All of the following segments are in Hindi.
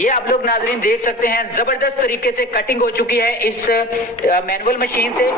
ये आप लोग नाज़रीन देख सकते हैं, जबरदस्त तरीके से कटिंग हो चुकी है इस मैनुअल मशीन से।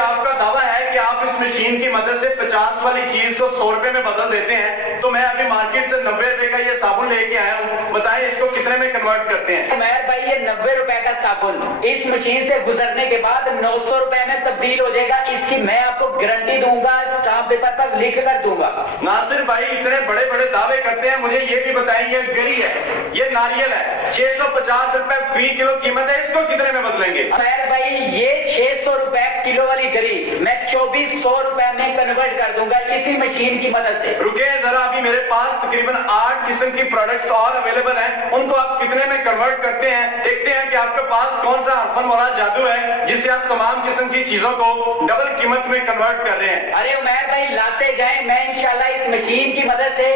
आपका दावा है कि आप इस मशीन की मदद से 50 वाली चीज को 100 रुपए में बदल देते हैं, तो मैं अभी मार्केट से 90 रुपए का ये साबुन लेके आया हूँ, बताएं इसको कितने में कन्वर्ट करते हैं? उमैर भाई ये 90 रुपए का साबुन इस मशीन से गुजरने के बाद 900 रुपए में तब्दील हो जाएगा। इसकी मैं आपको गारंटी दूंगा, स्टाम्प पेपर पर लिख कर दूंगा। नासिर भाई इतने बड़े बड़े दावे करते हैं, मुझे ये भी बताएं, ये गरी है, ये नारियल है, 650 रुपए फी किलो कीमत है, इसको कितने में बदलेंगे? उमैर भाई ये 600 रुपए किलो वाली गरी मैं 2400 रुपए में कन्वर्ट कर दूंगा इसी मशीन की मदद से। रुके जरा, अभी मेरे पास तकरीबन 8 किस्म की प्रोडक्ट्स और अवेलेबल हैं, उनको आप कितने में कन्वर्ट करते हैं, देखते हैं कि आपके पास कौन सा हरफन वाला जादू है जिससे आप तमाम किस्म की चीजों को डबल कीमत में कन्वर्ट कर रहे हैं। अरे उमैर भाई लाते जाएं, मैं इंशाल्लाह इस मशीन की मदद से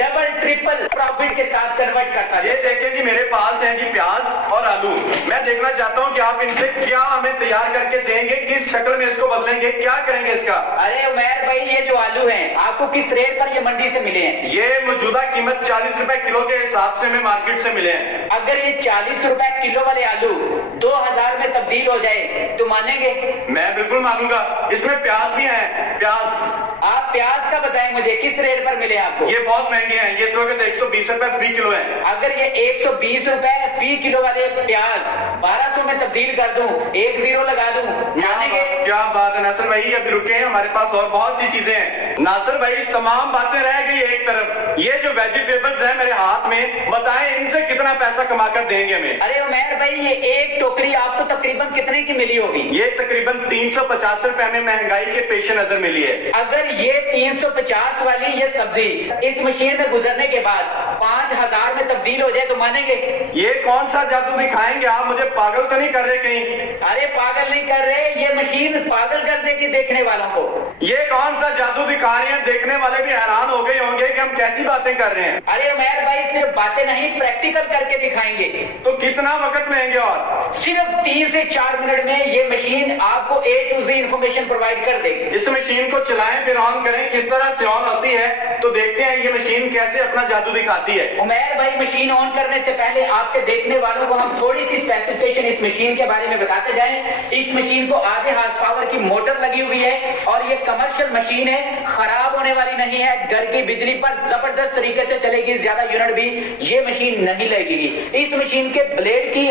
डबल ट्रिपल प्रॉफिट के साथ कन्वर्ट करता हूं। ये देखें कि मेरे पास है जी प्याज और आलू, मैं देखना चाहता हूँ कि आप इनसे क्या हमें तैयार करके देंगे, किस शक्ल में इसको बदलेंगे, क्या करेंगे इसका? अरे उमैर भाई ये जो आलू हैं आपको किस रेट पर ये मंडी से मिले हैं? ये मौजूदा कीमत 40 रुपए किलो के हिसाब से हमें मार्केट से मिले हैं। अगर ये 40 रुपए किलो वाले आलू 2000 में तब्दील हो जाए तो मानेंगे? मैं बिल्कुल मानूंगा। इसमें प्याज भी है, प्याज आप प्याज का बताएं मुझे, किस रेट पर मिले आपको? ये बहुत महंगे हैं, ये इस वक्त 120 रुपए फी किलो है। अगर ये 120 रुपए फी किलो वाले प्याज 1200 में तब्दील कर दूं, 10 लगा दूं, मानेंगे? क्या बात है नासिर भाई, अभी रुके हैं, हमारे पास और बहुत सी चीजें हैं। नासिर भाई तमाम बातें रह गई एक तरफ, ये जो वेजिटेबल्स हैं मेरे हाथ में, बताएं इनसे कितना पैसा कमा कर देंगे हमें? अरे उमैर भाई ये एक टोकरी आपको तकरीबन कितने की मिली होगी? ये तकरीबन 350 रुपए में महंगाई के पेश नजर मिली है। अगर ये 350 वाली ये सब्जी इस मशीन में गुजरने के बाद 5000 में तब्दील हो जाए तो मानेंगे? ये कौन सा जादू दिखाएंगे आप, मुझे पागल तो नहीं कर रहे कहीं? अरे पागल नहीं कर रहे, ये मशीन पागल कर देगी देखने वालों को। ये कौन सा जादू दिखा रहे हैं, देखने वाले भी हैरान हो गए होंगे कि हम कैसी बातें कर रहे हैं। अरे उमैर भाई सिर्फ बातें नहीं, प्रैक्टिकल करके दिखाएंगे। तो कितना वक्त लेंगे? और सिर्फ 3 से 4 मिनट में ये मशीन आपको A to Z information provide कर देगी। इस मशीन को चलाएं, फिर ऑन करें, किस तरह से ऑन होती है तो देखते हैं ये मशीन कैसे अपना जादू दिखाती है। उमैर भाई मशीन ऑन करने से पहले आपके देखने वालों को हम थोड़ी सी स्पेसिफिकेशन इस मशीन के बारे में बताते जाएं। इस मशीन को आधे हार्स पावर की मोटर लगी हुई है और ये कमर्शियल मशीन है, खराब होने वाली नहीं है, घर की बिजली पर जबरदस्त तरीके से चलेगी, ज्यादा यूनिट भी ये मशीन नहीं लगेगी। इस मशीन के ब्लेड की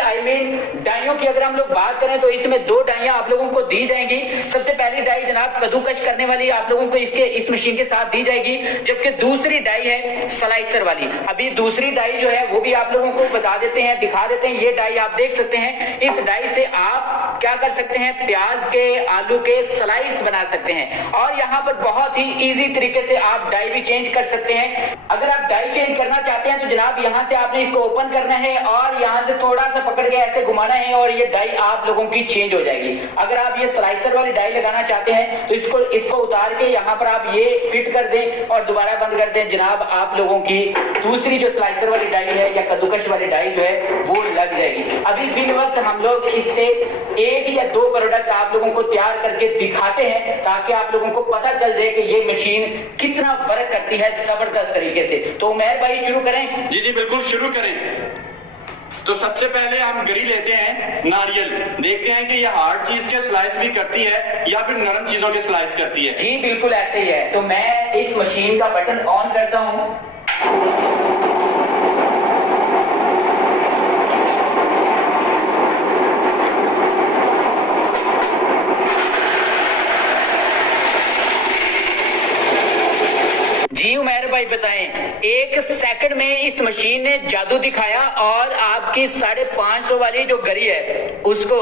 डाइयों की अगर हम लोग बात करें तो इसमें 2 डाइयां आप लोगों को दी जाएंगी। सबसे पहली डाई जनाब कद्दूकश करने वाली आप लोगों को इस मशीन के साथ दी जाएगी, जबकि दूसरी डाई है स्लाइसर वाली। अभी दूसरी डाई जो है वो भी आप लोगों को बता देते हैं, दिखा देते हैं। ये डाई आप देख सकते हैं, इस डाई से आप क्या कर सकते हैं, प्याज के आलू के स्लाइस बना सकते हैं और यहाँ पर बहुत ही इजी तरीके से आप डाई भी चेंज कर सकते हैं। अगर आप डाई चेंज करना चाहते हैं तो जनाब यहाँ से आपने इसको ओपन करना है और यहाँ से थोड़ा सा पकड़ के ऐसे घुमाना है और ये डाई आप लोगों की चेंज हो जाएगी। अगर आप ये स्लाइसर वाली डाई लगाना चाहते हैं तो इसको उतार के यहाँ पर आप ये फिट कर दें और दोबारा बंद कर दें। जनाब आप लोगों की दूसरी जो स्लाइसर वाली डाई है या कद्दूकश वाली डाई जो है वो लग जाएगी। अभी फिल वक्त हम लोग इससे 1 या 2 प्रोडक्ट आप लोगों को तैयार करके दिखाते हैं ताकि आप लोगों को पता चल जाए कि ये मशीन कितना फर्क करती है जबरदस्त तरीके से। तो उमैर भाई शुरू करें? जी बिल्कुल शुरू करें। तो सबसे पहले हम गरी लेते हैं नारियल, देखते हैं कि ये हार्ड चीज के स्लाइस भी करती है या फिर नरम चीजों के स्लाइस करती है। जी बिल्कुल ऐसे ही है। तो मैं इस मशीन का बटन ऑन करता हूँ। जी उमैर भाई बताएं, 1 सेकंड में इस मशीन ने जादू दिखाया और आपकी 550 वाली जो गरी है उसको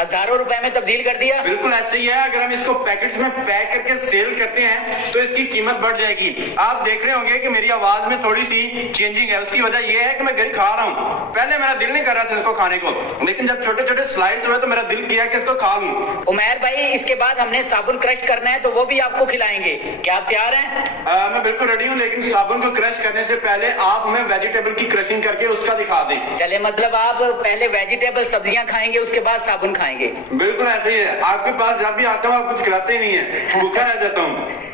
हजारों रुपए में तब्दील कर दिया। बिल्कुल ऐसे ही है। अगर हम इसको पैकेट्स में पैक करके सेल करते हैं तो इसकी कीमत बढ़ जाएगी। आप देख रहे होंगे कि मेरी आवाज में थोड़ी सी चेंजिंग है। उसकी वजह यह है कि मैं गरी खा रहा हूँ। पहले मेरा दिल नहीं कर रहा था इसको खाने को, लेकिन जब छोटे छोटे स्लाइस हुए तो मेरा दिल किया कि इसको खा लूं। उमैर भाई इसके बाद हमने साबुन क्रश करना है तो वो भी आपको खिलाएंगे, क्या आप तैयार हैं? मैं बिल्कुल रेडी हूँ, लेकिन साबुन को क्रश करने से पहले आप हमें वेजिटेबल की क्रशिंग करके उसका दिखा दें। चले, मतलब आप पहले वेजिटेबल सब्जियां खाएंगे उसके बाद साबुन खाएंगे? बिल्कुल ऐसे ही है। आपके पास जब भी आता हूँ आप कुछ खिलाते ही नहीं है, भूखा रह जाता हूँ।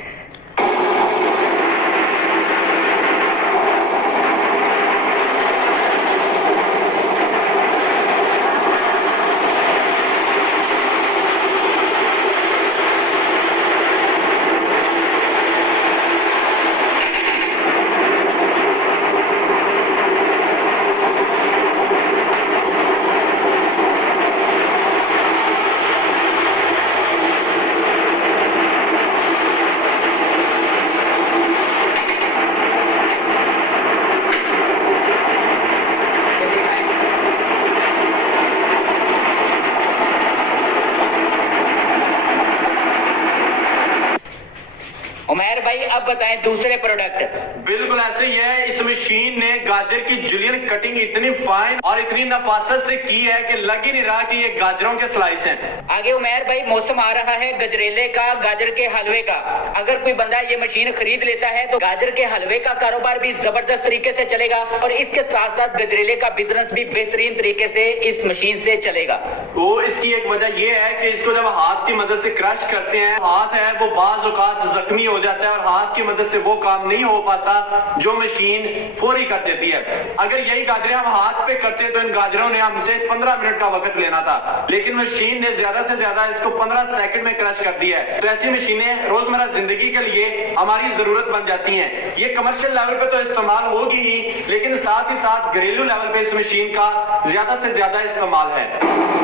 उमैर भाई अब बताएं दूसरे प्रोडक्ट। बिल्कुल ऐसे ही है। इस मशीन ने गाजर की जुलियन कटिंग इतनी फाइन और इतनी नफासत से की है कि लग ही नहीं रहा कि ये गाजरों के स्लाइस हैं। आगे उमैर भाई मौसम आ रहा है गजरेले का, गाजर के हलवे का। अगर कोई बंदा ये मशीन खरीद लेता है तो गाजर के हलवे का कारोबार भी जबरदस्त तरीके से चलेगा और इसके साथ साथ गजरेले का बिजनेस भी बेहतरीन तरीके से इस मशीन से चलेगा। तो इसकी एक वजह यह है कि इसको जब हाथ की मदद से क्रश करते हैं, हाथ है वो बाज औकात जख्मी हो जाता है और हाथ की मदद से वो काम नहीं हो पाता जो मशीन फौरी कर देती है। अगर यही गाजरें हम हाथ पे करते तो इन गाजरों ने हमसे 15 मिनट का वक्त लेना था, लेकिन मशीन ने ज्यादा से ज्यादा इसको 15 सेकंड में क्रश कर दिया है। तो ऐसी मशीनें रोजमर्रा जिंदगी के लिए हमारी जरूरत बन जाती हैं। ये कमर्शियल लेवल पे तो इस्तेमाल होगी ही, लेकिन साथ ही साथ घरेलू लेवल पे इस मशीन का ज्यादा से ज्यादा इस्तेमाल है।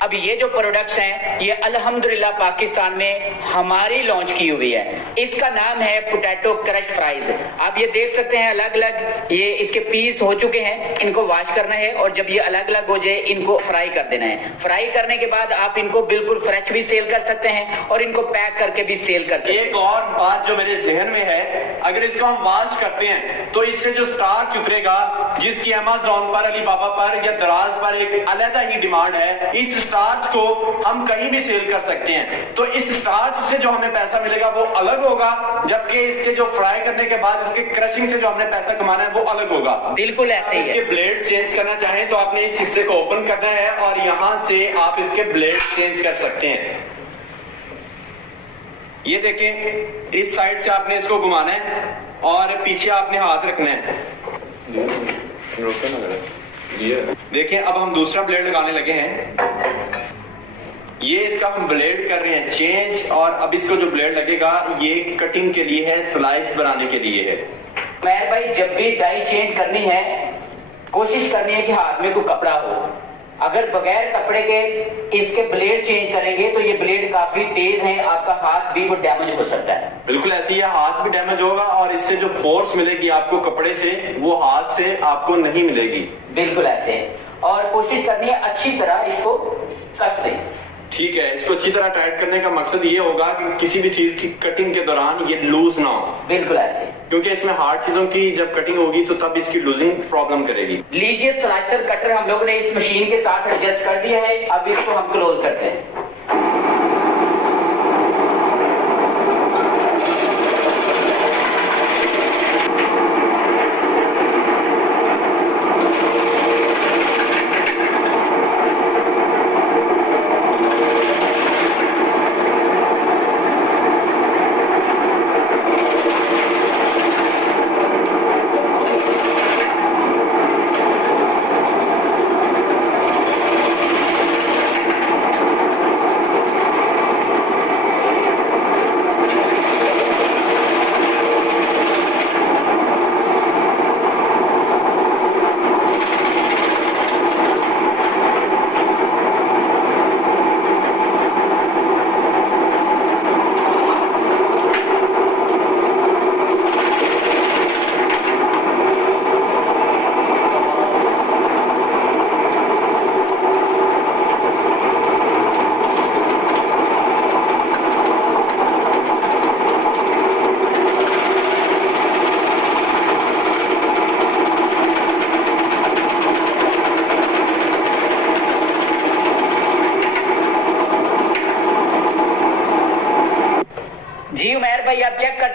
अब ये जो प्रोडक्ट्स हैं ये अल्हम्दुलिल्लाह पाकिस्तान में हमारी लॉन्च की हुई है। इसका नाम है पोटैटो क्रश फ्राइज। आप ये देख सकते हैं अलग अलग ये इसके पीस हो चुके हैं। इनको वॉश करना है और जब ये अलग अलग हो जाए इनको फ्राई कर देना है। फ्राई करने के बाद आप इनको बिल्कुल फ्रेश भी सेल कर सकते हैं और इनको पैक करके भी सेल कर सकते हैं। एक और बात जो मेरे जहन में है, अगर इसको हम वॉश करते हैं तो इससे जो स्टार्च उतरेगा, जिसकी अमेज़न पर, अलीबाबा पर या दराज पर एक अलग ही डिमांड है, इस स्टार्च को हम कहीं भी सेल कर सकते हैं। तो इस स्टार्च से जो हमें पैसा मिलेगा वो अलग होगा, जबकि इसके जो फ्राई करने के बाद इसके क्रशिंग से जो हमने पैसा कमाना है वो अलग होगा। बिल्कुल ऐसे ही है। इसके ब्लेड चेंज करना चाहें तो आपने इस हिस्से को ओपन करना है और यहां से आप इसके ब्लेड चेंज कर सकते हैं। ये देखें, इस साइड से आपने इसको घुमाना है और पीछे आपने हाथ रखना है। देखिए अब हम दूसरा ब्लेड लगाने लगे हैं। ये इसका हम ब्लेड कर रहे हैं चेंज, और अब इसको जो ब्लेड लगेगा ये कटिंग के लिए है, स्लाइस बनाने के लिए है। मैं भाई जब भी डाई चेंज करनी है कोशिश करनी है कि हाथ में कोई कपड़ा हो। अगर बगैर कपड़े के इसके ब्लेड चेंज करेंगे तो ये ब्लेड काफी तेज है, आपका हाथ भी वो डैमेज हो सकता है। बिल्कुल ऐसे ही है, हाथ भी डैमेज होगा और इससे जो फोर्स मिलेगी आपको कपड़े से वो हाथ से आपको नहीं मिलेगी। बिल्कुल ऐसे है। और कोशिश करनी है अच्छी तरह इसको कस दें। ठीक है, इसको अच्छी तरह टाइट करने का मकसद ये होगा कि किसी भी चीज की कटिंग के दौरान ये लूज ना हो। बिल्कुल ऐसे, क्योंकि इसमें हार्ड चीजों की जब कटिंग होगी तो तब इसकी लूजिंग प्रॉब्लम करेगी। लीजिए स्लाइसर कटर हम लोग ने इस मशीन के साथ एडजस्ट कर दिया है। अब इसको हम क्लोज करते हैं।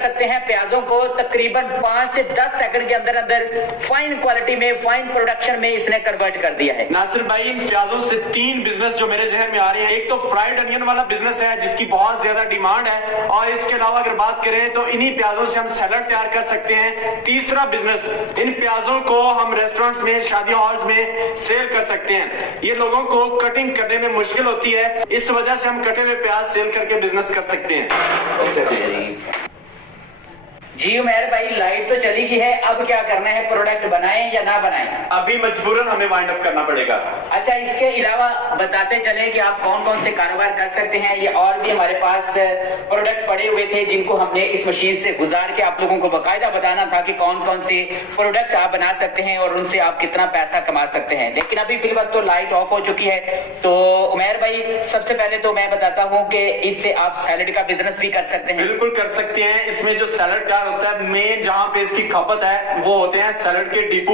सकते हैं प्याजों को तकरीबन 5 से 10 सेकंड के अंदर अंदर फाइन क्वालिटी में, फाइन प्रोडक्शन में इसने कन्वर्ट कर दिया है। नासिर भाई, इन प्याजों से 3 बिजनेस जो मेरे जहन में आ रहे हैं। एक तो फ्राइड अनियन वाला बिजनेस है जिसकी बहुत ज्यादा डिमांड है, और इसके अलावा अगर बात करें तो इन्हीं प्याजों से हम सैलड तैयार कर सकते हैं। तीसरा बिजनेस, इन प्याजों को हम रेस्टोरेंट्स में, शादी हॉल्स में सेल कर सकते हैं। ये लोगों को कटिंग करने में मुश्किल होती है, इस वजह से हम कटे हुए प्याज सेल करके बिजनेस कर सकते हैं। जी उमैर भाई, लाइट तो चली गई है, अब क्या करना है? प्रोडक्ट बनाएं या ना बनाएं? अभी मजबूरन हमें वाइंड अप करना पड़ेगा। अच्छा, इसके अलावा बताते चलें कि आप कौन कौन से कारोबार कर सकते हैं। ये और भी हमारे पास प्रोडक्ट पड़े हुए थे जिनको हमने इस मशीन से गुजार के आप लोगों को बाकायदा बताना था कि कौन कौन से प्रोडक्ट आप बना सकते हैं और उनसे आप कितना पैसा कमा सकते हैं। लेकिन अभी फिलहाल तो लाइट ऑफ हो चुकी है। तो उमैर भाई, सबसे पहले तो मैं बताता हूँ कि इससे आप सैलड का बिजनेस भी कर सकते हैं। बिल्कुल कर सकते हैं। इसमें जो सैलड का होता है, मेन जहां पे इसकी खपत है वो होते हैं सैलड के डिपो।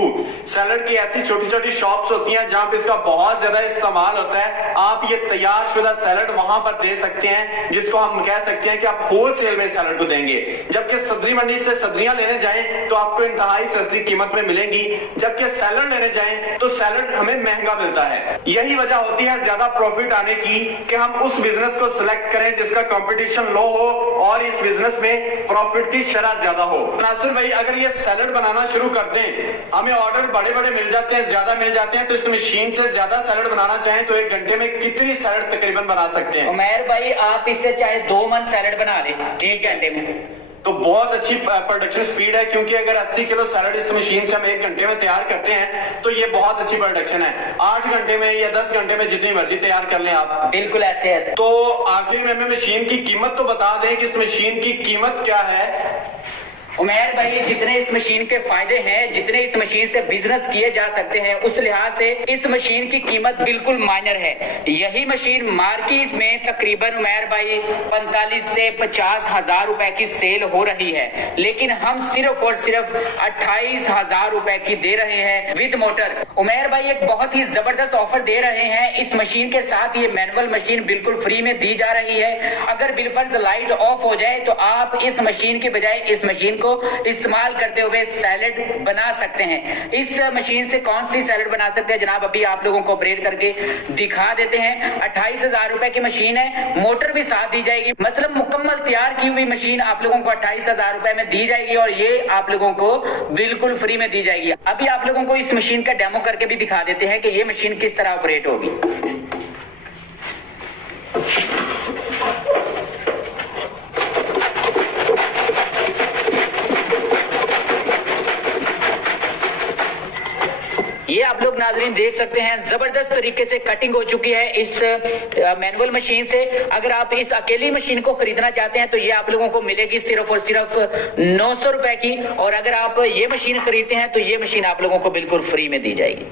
सैलड की ऐसी छोटी छोटी शॉप्स होती हैं जहां पे इसका बहुत ज्यादा इस्तेमाल होता है। आप ये तैयार शुदा सैलड वहां पर दे सकते हैं, जिसको हम कह सकते हैं कि आप होलसेल में सैलड को देंगे। जबकि सब्जी मंडी से सब्जियां लेने जाएं तो आपको इंतहाई सस्ती कीमत में मिलेंगी, जबकि सैलड लेने जाएं तो सैलड हमें महंगा मिलता है। यही वजह होती है ज्यादा प्रॉफिट आने की कि हम उस बिजनेस को सिलेक्ट करें जिसका कंपटीशन लो हो और इस बिजनेस में प्रॉफिट की शरह ज्यादा हो। नासिर भाई, अगर ये सैलड बनाना शुरू कर दें, हमें ऑर्डर बड़े बड़े मिल जाते हैं, ज्यादा मिल जाते हैं, तो इस मशीन से ज्यादा सैलड बनाना चाहें तो 1 घंटे में कितनी सैलड तकरीबन बना सकते हैं? उमैर भाई, आप इससे चाहे 2 मन सैलड बना लें 1 घंटे में, तो बहुत अच्छी प्रोडक्शन स्पीड है। क्योंकि अगर 80 किलो सैलड इस मशीन से हम 1 घंटे में तैयार करते हैं तो ये बहुत अच्छी प्रोडक्शन है। 8 घंटे में या 10 घंटे में जितनी मर्जी तैयार कर लें आप। बिल्कुल ऐसे है। तो आखिर में हमें मशीन की कीमत तो बता दें कि इस मशीन की कीमत क्या है। उमैर भाई, जितने इस मशीन के फायदे हैं, जितने इस मशीन से बिजनेस किए जा सकते हैं, उस लिहाज से इस मशीन की कीमत बिल्कुल माइनर है। यही मशीन मार्केट में तकरीबन उमैर भाई 45 से 50 हजार रुपए की सेल हो रही है, लेकिन हम सिर्फ और सिर्फ 28 हजार रुपए की दे रहे हैं विद मोटर। उमैर भाई, एक बहुत ही जबरदस्त ऑफर दे रहे हैं। इस मशीन के साथ ये मैनुअल मशीन बिल्कुल फ्री में दी जा रही है। अगर बिलफर्ज लाइट ऑफ हो जाए तो आप इस मशीन के बजाय इस मशीन को इस्तेमाल करते हुए सैलड बना सकते हैं। इस मशीन से कौन सी सैलड बना सकते हैं जनाब, अभी आप लोगों को ऑपरेट करके दिखा देते हैं। 28 हजार रुपए की मशीन है, मोटर भी साथ दी जाएगी, मतलब मुकम्मल तैयार की हुई मशीन आप लोगों को 28 हजार रुपए में दी जाएगी और ये आप लोगों को बिल्कुल फ्री में दी जाएगी। अभी आप लोगों को इस मशीन का डेमो करके भी दिखा देते हैं कि ये मशीन किस तरह ऑपरेट होगी। ये आप लोग नाजरीन देख सकते हैं, जबरदस्त तरीके से कटिंग हो चुकी है इस मैनुअल मशीन से। अगर आप इस अकेली मशीन को खरीदना चाहते हैं तो ये आप लोगों को मिलेगी सिर्फ और सिर्फ 900 रुपए की, और अगर आप ये मशीन खरीदते हैं तो ये मशीन आप लोगों को बिल्कुल फ्री में दी जाएगी।